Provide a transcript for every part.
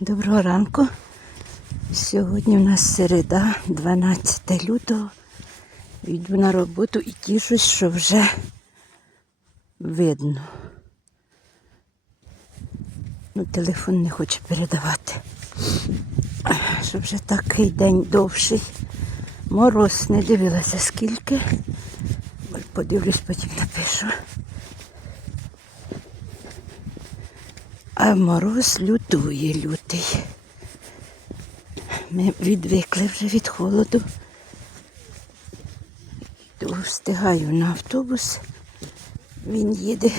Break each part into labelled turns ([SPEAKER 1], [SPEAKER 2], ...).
[SPEAKER 1] Доброго ранку. Сьогодні в нас середа, 12 лютого. Йду на роботу і тішусь, що вже видно. Ну, телефон не хоче передавати. Що вже такий день довший. Мороз не дивилася скільки. Подивлюсь, потім напишу. А мороз лютує лютий. Ми відвикли вже від холоду. Йду, встигаю на автобус. Він їде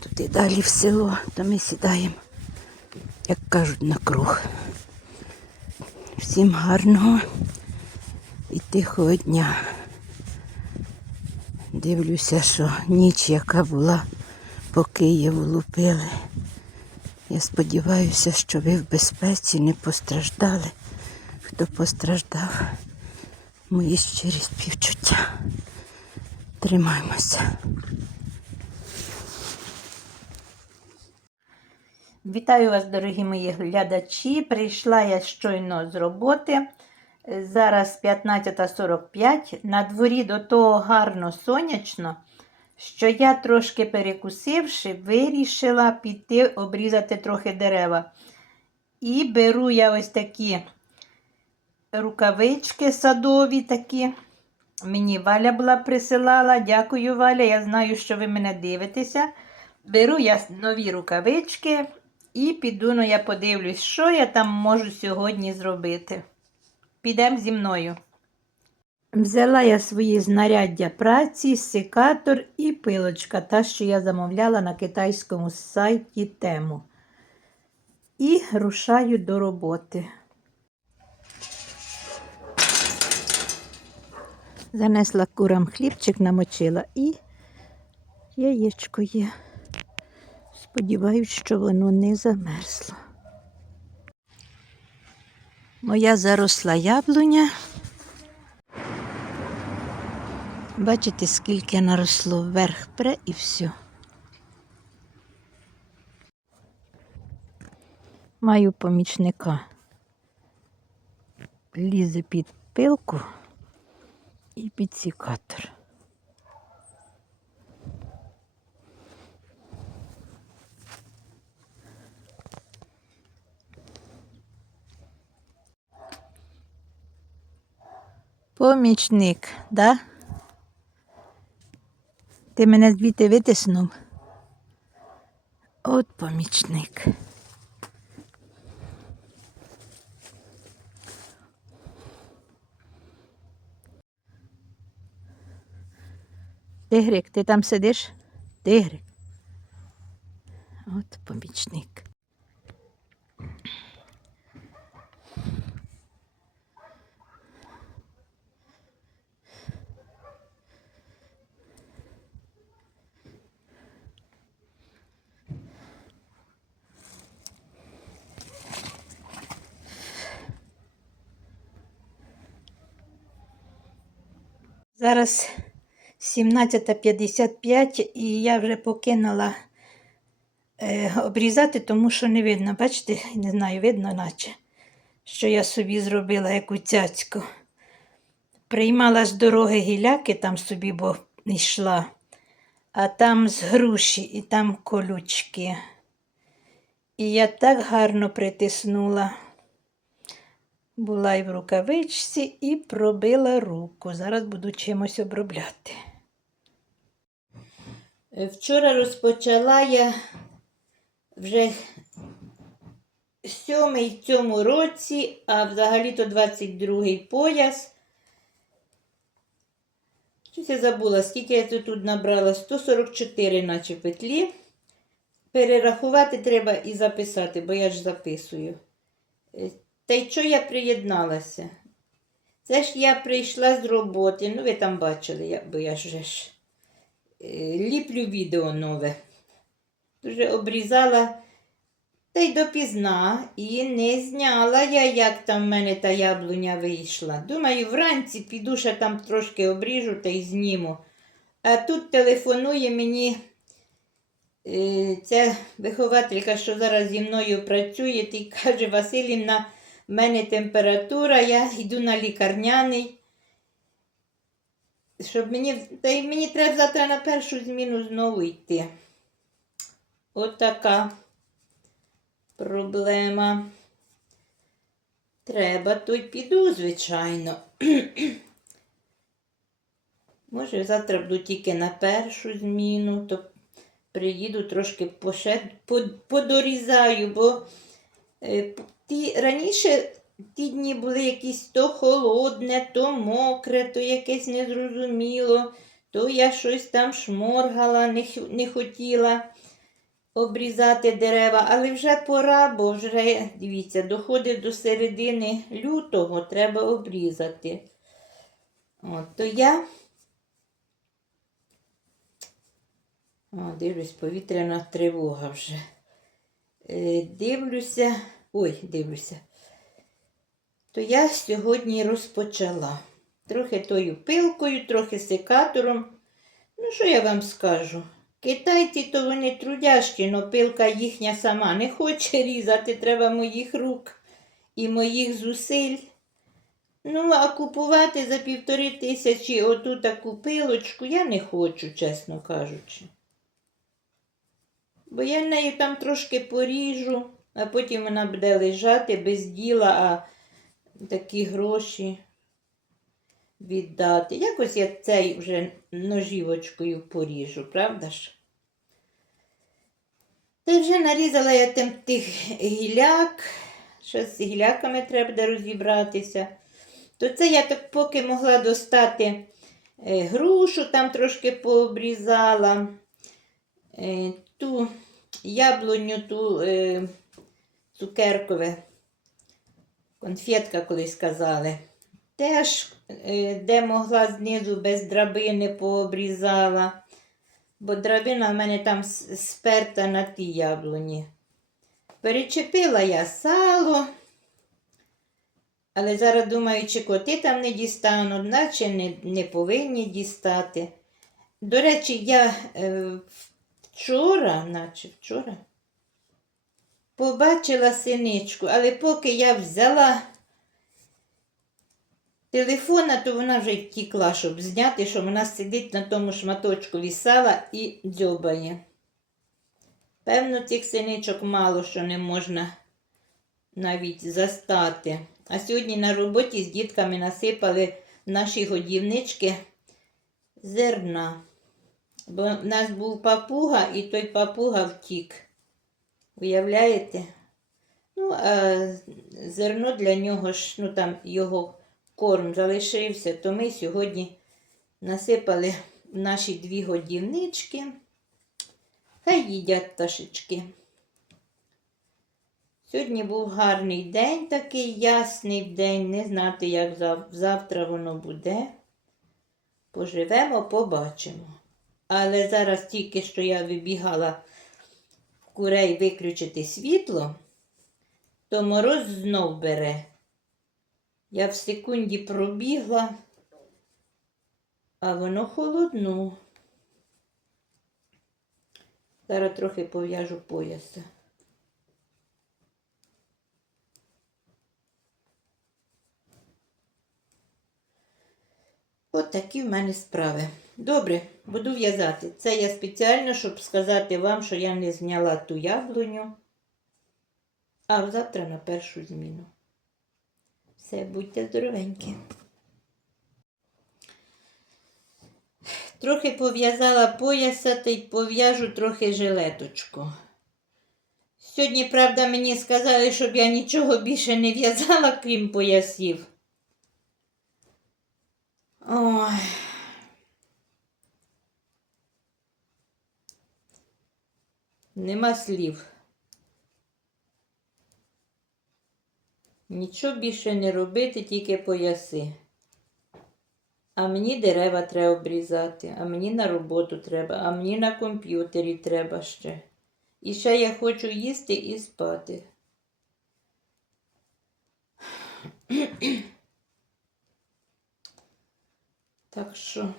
[SPEAKER 1] туди далі в село, то ми сідаємо, як кажуть, на круг. Всім гарного і тихого дня. Дивлюся, що ніч, яка була по Києву лупили. Я сподіваюся, що ви в безпеці не постраждали. Хто постраждав, мої щирі співчуття. Тримаймося.
[SPEAKER 2] Вітаю вас, дорогі мої глядачі. Прийшла я щойно з роботи. Зараз 15.45. На дворі до того гарно сонячно, що я трошки перекусивши, вирішила піти обрізати трохи дерева. І беру я ось такі рукавички садові такі. Мені Валя була присилала. Дякую, Валя. Я знаю, що ви мене дивитеся. Беру я нові рукавички і піду, ну я подивлюсь, що я там можу сьогодні зробити. Підемо зі мною. Взяла я свої знаряддя праці, секатор і пилочка, та, що я замовляла на китайському сайті тему. І рушаю до роботи. Занесла курам хлібчик, намочила і яєчко є. Сподіваюсь, що воно не замерзло. Моя заросла яблуня. Бачите, скільки наросло вверх пре і все. Маю помічника. Лізе під пилку і під сікатор. Помічник, да? Ти мене звідти витиснув? От помічник. Тигрик, ти там сидиш? Тигрик. От помічник. Зараз 17.55 і я вже покинула е, обрізати, тому що не видно. Бачите, не знаю, видно, наче, що я собі зробила яку цяцьку. Приймала з дороги гіляки там собі, бо йшла, а там з груші і там колючки. І я так гарно притиснула. Була і в рукавичці і пробила руку. Зараз буду чимось обробляти. Е, Вчора розпочала я вже сьомий в цьому році, а взагалі-то 22-й пояс. Щось я забула, скільки я тут набрала? 144 наче петлі. Перерахувати треба і записати, бо я ж записую. Та й що я приєдналася? Це ж я прийшла з роботи, ну ви там бачили, бо я вже ж е, ліплю відео нове. Дуже обрізала та й допізна і не зняла я, як там в мене та яблуня вийшла. Думаю, вранці піду ще там трошки обріжу та й зніму. А тут телефонує мені е, ця вихователька, що зараз зі мною працює, ти каже, Василівна, в мене температура, я йду на лікарняний. Щоб мені, та й мені треба завтра на першу зміну знову йти. От така проблема. Треба, то й піду, звичайно. Може, завтра буду тільки на першу зміну, то приїду трошки поше, по- подорізаю, бо е, ті, раніше ті дні були якісь то холодне, то мокре, то якесь незрозуміло, то я щось там шморгала, не, не хотіла обрізати дерева, але вже пора, бо вже, дивіться, доходить до середини лютого, треба обрізати. От, то я. О, дивлюсь, повітряна тривога вже. Е, дивлюся, ой, дивлюся. То я сьогодні розпочала. Трохи тою пилкою, трохи секатором. Ну, що я вам скажу? Китайці то вони трудяшки, но пилка їхня сама не хоче різати, треба моїх рук і моїх зусиль. Ну, а купувати за півтори тисячі оту таку пилочку я не хочу, чесно кажучи. Бо я нею там трошки поріжу, а потім вона буде лежати без діла, а такі гроші віддати. Якось я цей вже ножівочкою поріжу, правда ж? Та вже нарізала я там тих гіляк. Ще з гіляками треба буде розібратися. То це я так поки могла достати е, грушу, там трошки пообрізала. Е, ту яблуню, ту е, цукеркове, конфетка колись казали. Теж, е, де могла знизу без драбини пообрізала, бо драбина в мене там сперта на тій яблуні. Перечепила я сало, але зараз думаю, чи коти там не дістануть, наче не, не повинні дістати. До речі, я е, вчора, наче вчора, побачила синичку, але поки я взяла телефона, то вона вже втікла, щоб зняти, що вона сидить на тому шматочку лісала і дзьобає. Певно, цих синичок мало що не можна навіть застати. А сьогодні на роботі з дітками насипали наші годівнички зерна. Бо в нас був папуга, і той папуга втік. Уявляєте? Ну, а зерно для нього ж, ну там його корм залишився, то ми сьогодні насипали наші дві годівнички. Хай їдять пташечки. Сьогодні був гарний день, такий ясний день. Не знати, як завтра воно буде. Поживемо, побачимо. Але зараз тільки що я вибігала курей виключити світло, то мороз знов бере. Я в секунді пробігла, а воно холодно. Зараз трохи пов'яжу пояса. От в мене справи. Добре, буду в'язати. Це я спеціально, щоб сказати вам, що я не зняла ту яблуню, а завтра на першу зміну. Все, будьте здоровенькі. Трохи пов'язала пояса та й пов'яжу трохи жилеточку. Сьогодні, правда, мені сказали, щоб я нічого більше не в'язала, крім поясів. Ой. Нема слів. Нічого більше не робити, тільки пояси. А мені дерева треба обрізати, а мені на роботу треба, а мені на комп'ютері треба ще. І ще я хочу їсти і спати. Так що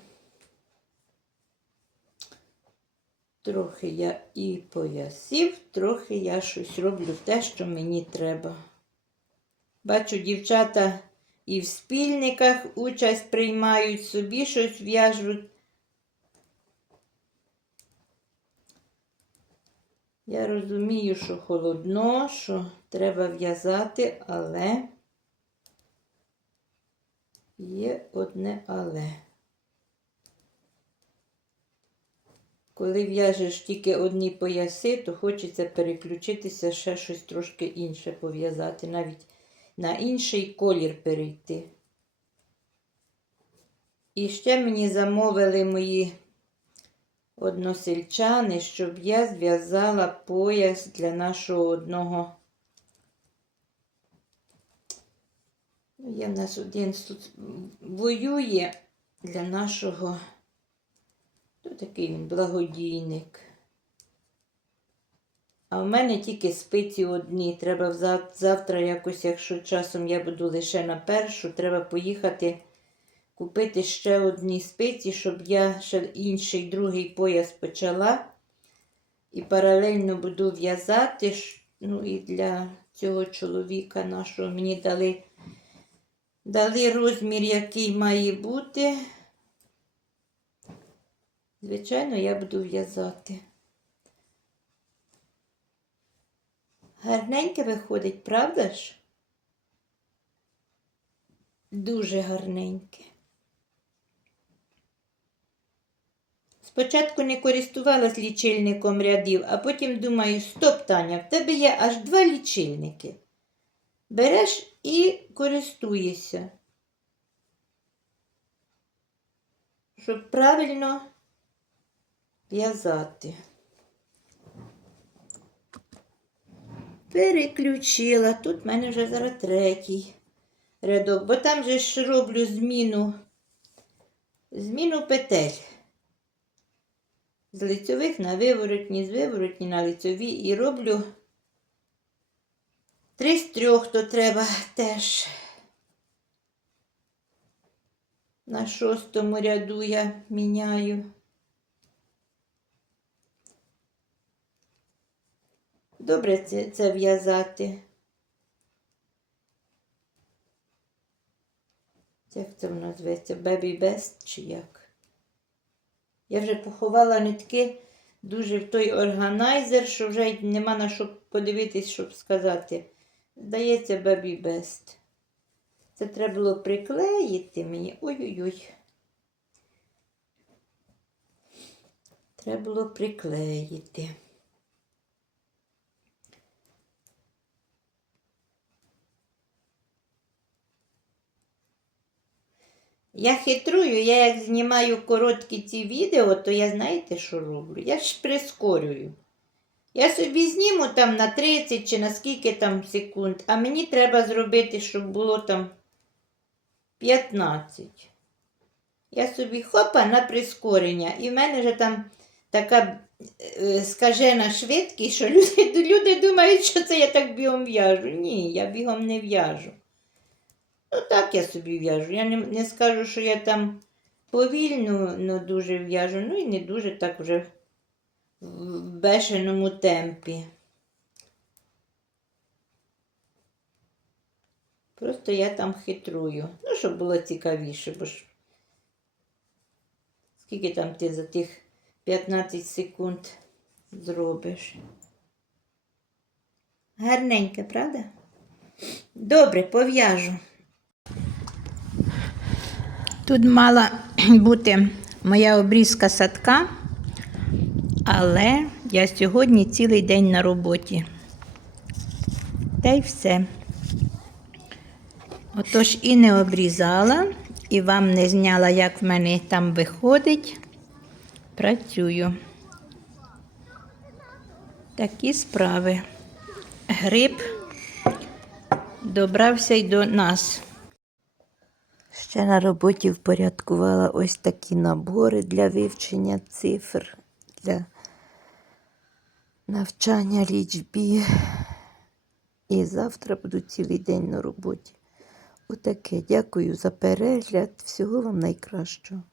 [SPEAKER 2] Трохи я і поясів, трохи я щось роблю те, що мені треба. Бачу, дівчата і в спільниках участь приймають, собі щось в'яжуть. Я розумію, що холодно, що треба в'язати, але є одне але. Коли в'яжеш тільки одні пояси, то хочеться переключитися, ще щось трошки інше пов'язати, навіть на інший колір перейти. І ще мені замовили мої односельчани, щоб я зв'язала пояс для нашого одного. Ну, Є в нас один тут воює для нашого. То такий він благодійник. А в мене тільки спиці одні. Треба завтра якось, якщо часом я буду лише на першу, треба поїхати купити ще одні спиці, щоб я ще інший другий пояс почала. І паралельно буду в'язати. Ну і для цього чоловіка нашого мені дали, дали розмір, який має бути. Звичайно, я буду в'язати. Гарненьке виходить, правда ж? Дуже гарненьке. Спочатку не користувалась лічильником рядів, а потім думаю, стоп, Таня, в тебе є аж два лічильники. Береш і користуєшся. Щоб правильно в'язати. Переключила. Тут в мене вже зараз третій рядок, бо там же ж роблю зміну, зміну петель. З лицьових на виворотні, з виворотні на лицьові і роблю три з трьох, то треба теж. На шостому ряду я міняю. Добре це, це в'язати. Як це воно зветься? Baby Best чи як? Я вже поховала нитки дуже в той органайзер, що вже нема на що подивитись, щоб сказати. Здається, Baby Best. Це треба було приклеїти мені. Ой-ой-ой. Треба було приклеїти. Я хитрую, я як знімаю короткі ці відео, то я знаєте, що роблю? Я ж прискорюю. Я собі зніму там на 30 чи на скільки там секунд, а мені треба зробити, щоб було там 15. Я собі хопа на прискорення. І в мене вже там така е, скажена швидкість, що люди, люди думають, що це я так бігом в'яжу. Ні, я бігом не в'яжу. Ну, так я собі в'яжу. Я не, не скажу, що я там повільно ну, дуже в'яжу, ну і не дуже так вже в бешеному темпі. Просто я там хитрую. Ну, щоб було цікавіше, бо ж скільки там ти за тих 15 секунд зробиш. Гарненьке, правда? Добре, пов'яжу. Тут мала бути моя обрізка садка, але я сьогодні цілий день на роботі. Та й все. Отож і не обрізала, і вам не зняла, як в мене там виходить. Працюю. Такі справи. Гриб добрався й до нас.
[SPEAKER 1] Ще на роботі впорядкувала ось такі набори для вивчення цифр, для навчання лічбі. І завтра буду цілий день на роботі. Отаке. Дякую за перегляд. Всього вам найкращого.